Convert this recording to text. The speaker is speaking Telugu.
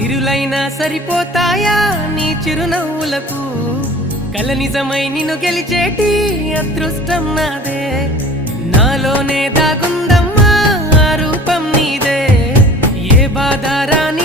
సిరులైనా సరిపోతాయా నీ చిరునవ్వులకు కల నిజమై నిన్ను గెలిచేటి అదృష్టం నాదే నాలోనే దాగుందమ్మా ఆ రూపం నీదే ఏ బాధ రాని